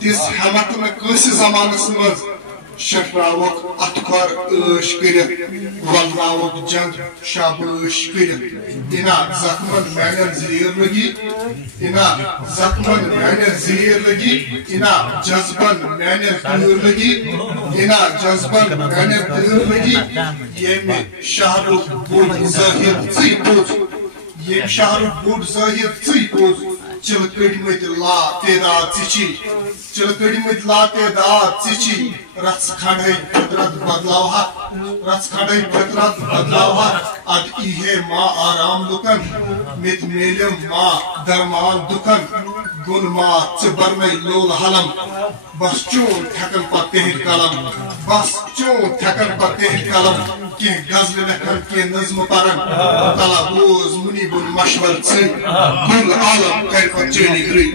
تس ہمت نس زمانس مز شٹراوک اتخر عش کر ولناوک جنگ شابش کر انا زخمن میانن زیر لگی انا زخمن میانن زیر لگی انا جذبن میانن تیر لگی انا جذبن میانن تیر لگی یم شہر بوڑ ظاہر ژی بوز یم شہر بوڑ ظاہر ژی بوز چل کڑمت لا تعداد ژی چل کڑمت لا تعداد ژی رس کھنڈے فطرت بدلاوہا رس کھنڈے فطرت بدلاوہا اد ایہے ما آرام لکن مت میلم ما درمان دکن گن ما ژبرنے لول حلم بس چون تھکن پت تہر قلم بس چون تھکن پت تہر قلم کی غزل لکھن کی نظم پرن تلا بوز منی بن مشور ژے گل عالم کر پت چینی گری